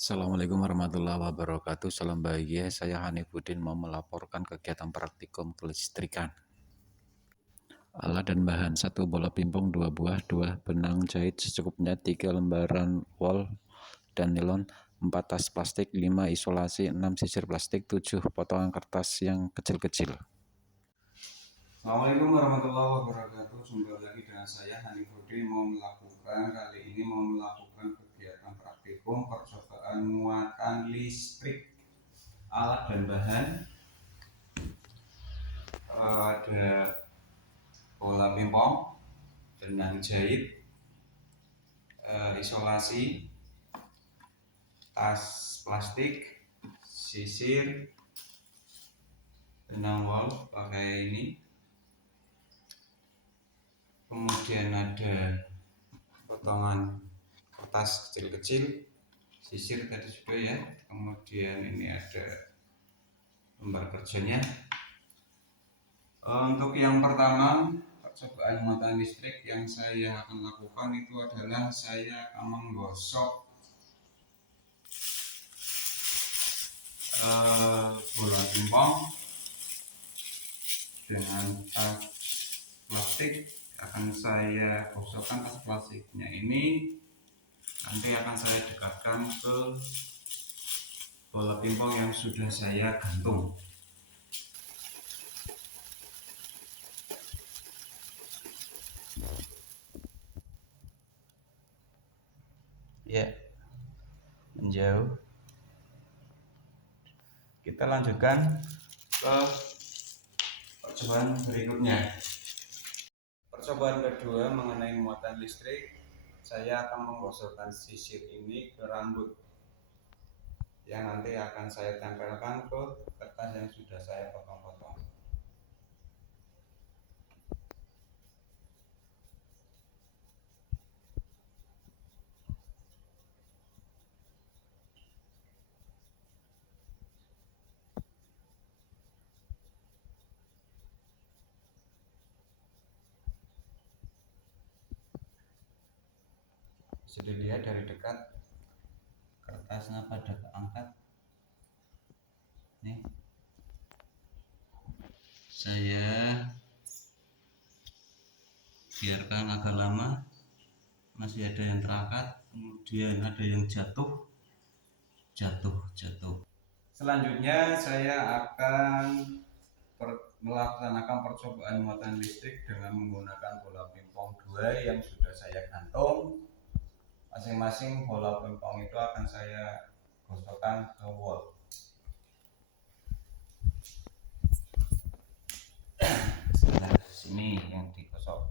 Assalamualaikum warahmatullahi wabarakatuh. Salam bahagia. Saya Hanifuddin mau melaporkan kegiatan praktikum kelistrikan. Alat dan bahan: 1 bola pingpong 2 buah, 2 benang jahit secukupnya, 3 lembaran wol dan nilon, 4 tas plastik, 5 isolasi, 6 sisir plastik, 7 potongan kertas yang kecil-kecil. Assalamualaikum warahmatullahi wabarakatuh. Jumpa lagi dengan saya Hanifuddin kali ini mau melakukan kegiatan praktikum percobaan muatan listrik. Alat dan bahan ada bola pingpong, benang jahit, isolasi, tas plastik, sisir, benang wol pakai ini, kemudian ada potongan kertas kecil-kecil, sisir tadi sudah ya, kemudian ini ada lembar kerjanya. Untuk yang pertama percobaan muatan listrik yang saya akan lakukan itu adalah saya akan menggosok bola pingpong dengan tas plastik. Akan saya gosokkan tas plastiknya ini, nanti akan saya dekatkan ke bola pingpong yang sudah saya gantung. Ya, menjauh. Kita lanjutkan ke percobaan berikutnya. Percobaan kedua mengenai muatan listrik, saya akan menggosokkan sisir ini ke rambut yang nanti akan saya tempelkan ke kertas yang sudah saya potong-potong. Bisa dilihat dari dekat kertasnya pada keangkat. Nih, saya biarkan agak lama, masih ada yang terangkat, kemudian ada yang jatuh. Selanjutnya saya akan melaksanakan percobaan muatan listrik dengan menggunakan bola pingpong 2 yang sudah saya gantung. Masing-masing bola pingpong itu akan saya gosokkan ke wol. Sebelah sini yang digosok.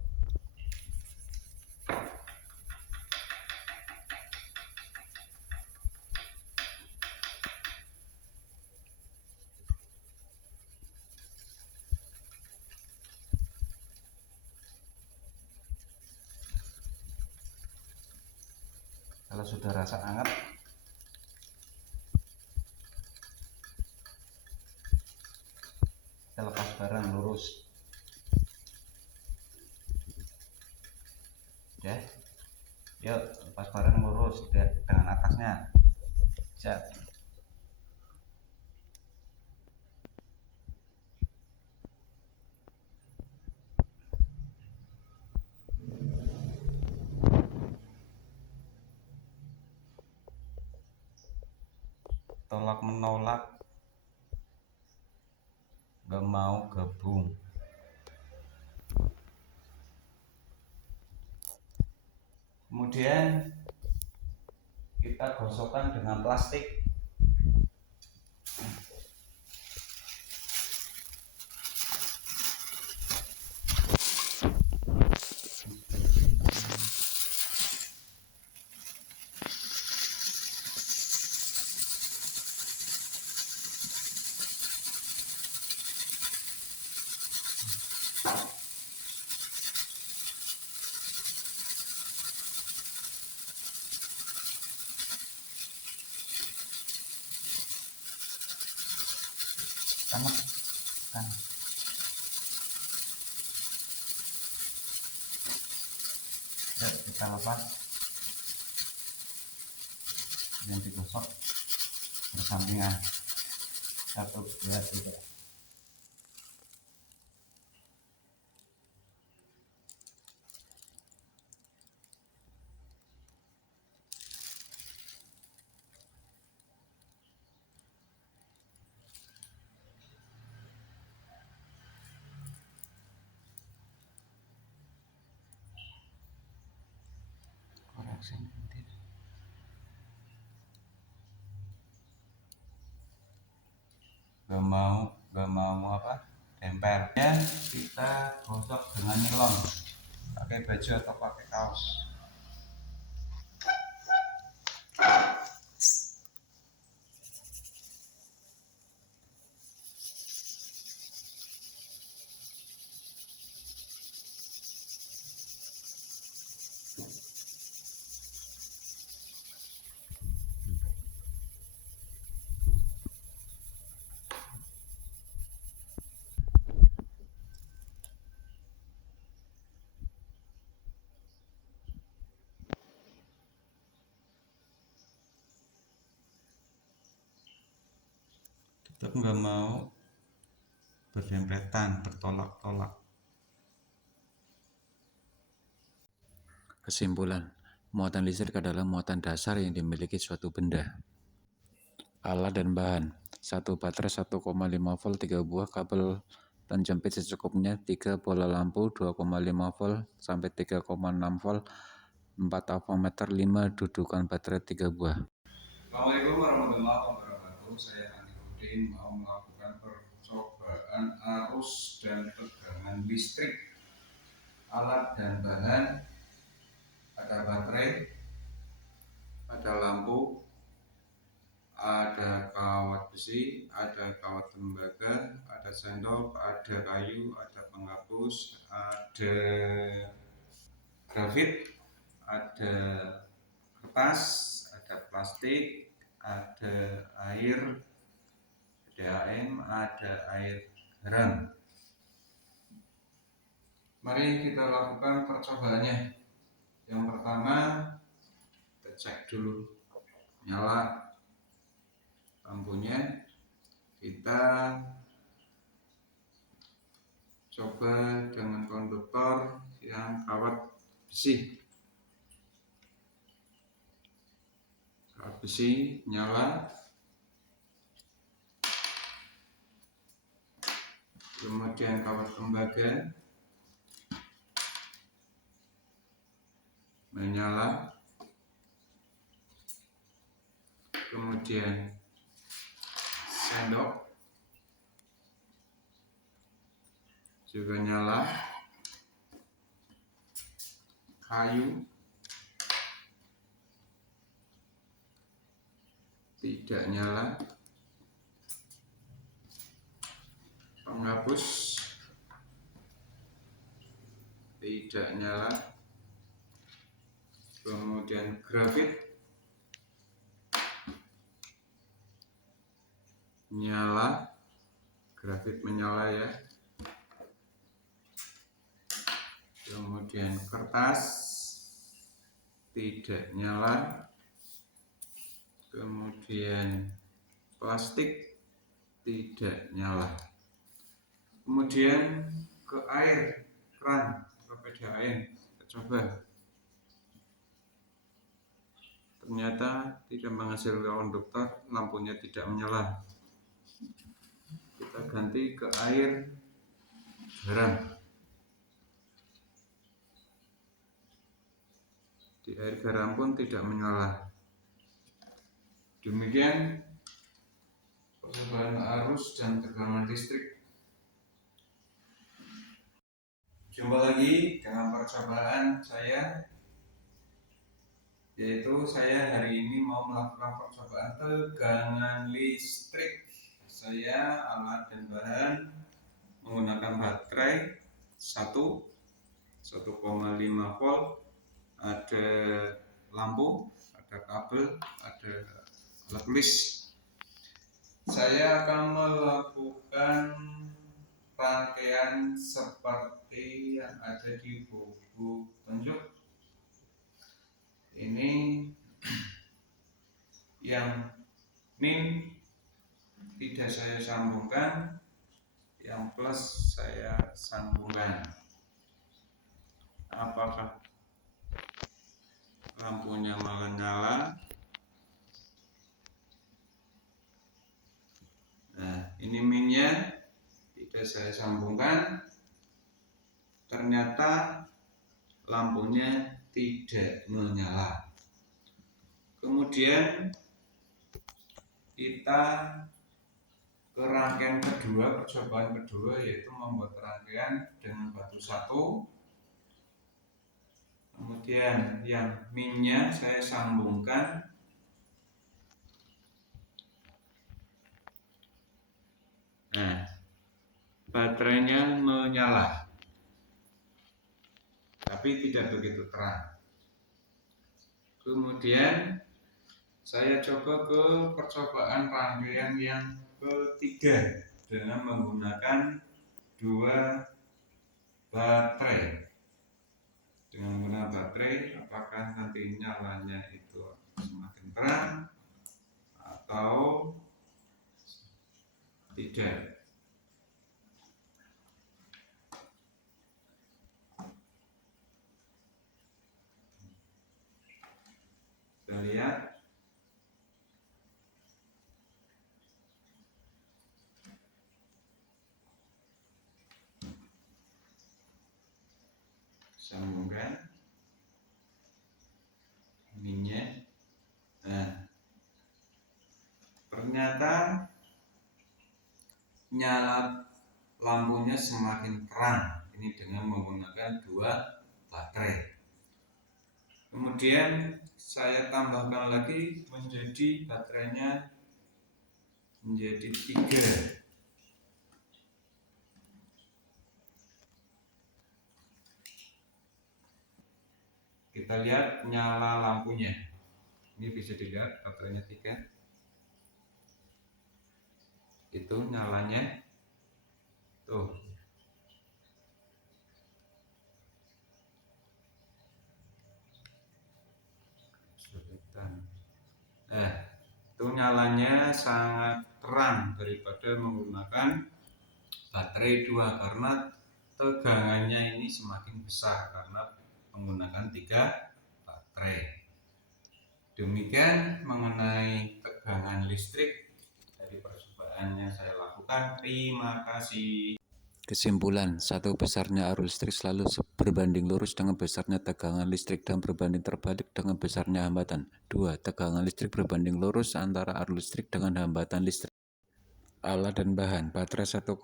Kalau sudah rasa hangat, kita lepas barang lurus. Ya, yuk lepas barang lurus dengan atasnya. Siap. Tolak menolak, gak mau gabung. Kemudian kita gosokkan dengan plastik. Tamat kan. Yuk kita lepas. yang digosok bersampingan, 1 2 3. Koreksi nanti. Gak mau apa tempelnya, kita gosok dengan nilon pakai baju atau pakai kaos. Tetap nggak mau berdempetan, bertolak-tolak. Kesimpulan, muatan listrik adalah muatan dasar yang dimiliki suatu benda. Alat dan bahan: 1 baterai 1,5 volt 3 buah kabel penjepit secukupnya, 3 bola lampu 2,5 volt sampai 3,6 volt, 4 avometer, 5 dudukan baterai 3 buah. Assalamualaikum warahmatullahi wabarakatuh. Saya Hanifudin mau melakukan percobaan arus dan tegangan listrik. Alat dan bahan: ada baterai, ada lampu, ada kawat besi, ada kawat tembaga, ada sendok, ada kayu, ada penghapus, ada grafit, ada kertas, ada plastik, ada air, DAM, ada air garam. Mari kita lakukan percobaannya. Yang pertama, kita cek dulu nyala lampunya. Kita coba dengan konduktor yang kawat besi. Kawat besi nyala. Kemudian kawat tembaga menyala. Kemudian sendok juga nyala. Kayu tidak nyala. Penghapus tidak nyala. Kemudian grafit nyala. Grafit menyala ya. Kemudian kertas tidak nyala. Kemudian plastik tidak nyala. Kemudian ke air keran, ke PDAM, kita coba. Ternyata tidak menghasilkan konduktor, lampunya tidak menyala. Kita ganti ke air garam. Di air garam pun tidak menyala. Demikian percobaan arus dan tegangan listrik. Jumpa lagi dengan percobaan saya, yaitu saya hari ini mau melakukan percobaan tegangan listrik. Saya alat dan bahan menggunakan baterai 1,5 volt, ada lampu, ada kabel, ada alat tulis. Saya akan melakukan rangkaian seperti yang ada di buku petunjuk. Ini yang min tidak saya sambungkan, yang plus saya sambungkan. Apakah lampunya menyala? Nah, ini minnya tidak saya sambungkan, ternyata lampunya tidak menyala. Kemudian kita ke rangkaian kedua, percobaan kedua, yaitu membuat rangkaian dengan batu satu. Kemudian yang minnya saya sambungkan. Nah, baterainya menyala, tapi tidak begitu terang. Kemudian saya coba ke percobaan rangkaian yang ketiga dengan menggunakan dua baterai. Dengan menggunakan baterai, apakah nanti nyalanya itu semakin terang atau tidak? Kita lihat. Sambungkan minyak. Nah, ternyata nyala lampunya semakin terang. Ini dengan menggunakan dua baterai. Kemudian saya tambahkan lagi menjadi baterainya menjadi 3. Kita lihat nyala lampunya. Ini bisa dilihat baterainya 3. Itu nyalanya tuh. Itu nyalanya sangat terang daripada menggunakan baterai 2, karena tegangannya ini semakin besar karena menggunakan 3 baterai. Demikian mengenai tegangan listrik dari percobaan yang saya lakukan. Terima kasih. Kesimpulan, 1. Besarnya arus listrik selalu berbanding lurus dengan besarnya tegangan listrik dan berbanding terbalik dengan besarnya hambatan. 2. Tegangan listrik berbanding lurus antara arus listrik dengan hambatan listrik. Alat dan bahan: baterai 1,5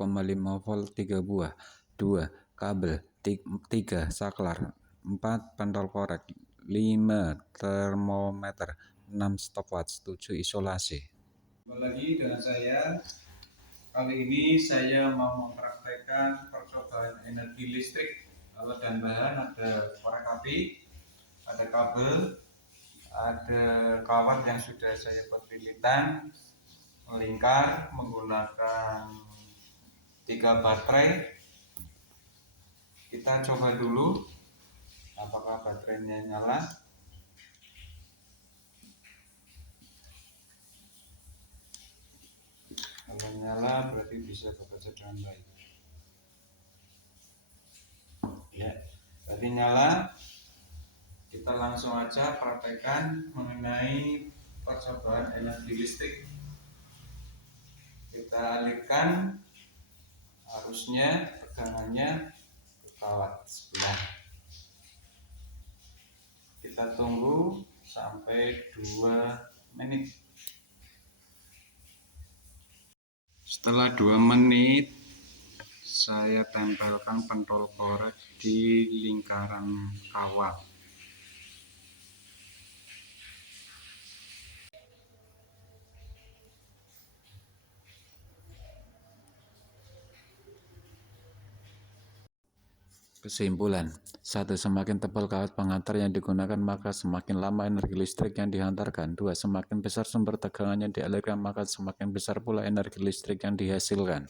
volt 3 buah. 2. Kabel. 3. Saklar. 4. Pentol korek. 5. Termometer. 6. Stopwatch. 7. Isolasi. Kembali lagi dengan saya. Kali ini saya mau mempraktekkan percobaan energi listrik. Alat dan bahan: ada korek api, ada kabel, ada kawat yang sudah saya buat lilitan melingkar, menggunakan 3 baterai. Kita coba dulu apakah baterainya nyala. Kalau nyala berarti bisa bekerja dengan baik. Ya, berarti nyala. Kita langsung aja praktekkan mengenai percobaan energi listrik. Kita alihkan arusnya, tegangannya ke kawat sebelah. Kita tunggu sampai 2 menit. Setelah 2 menit, saya tempelkan pentol korek di lingkaran kawat. Kesimpulan, 1. Semakin tebal kawat pengantar yang digunakan maka semakin lama energi listrik yang dihantarkan. 2. Semakin besar sumber tegangan yang dialirkan maka semakin besar pula energi listrik yang dihasilkan.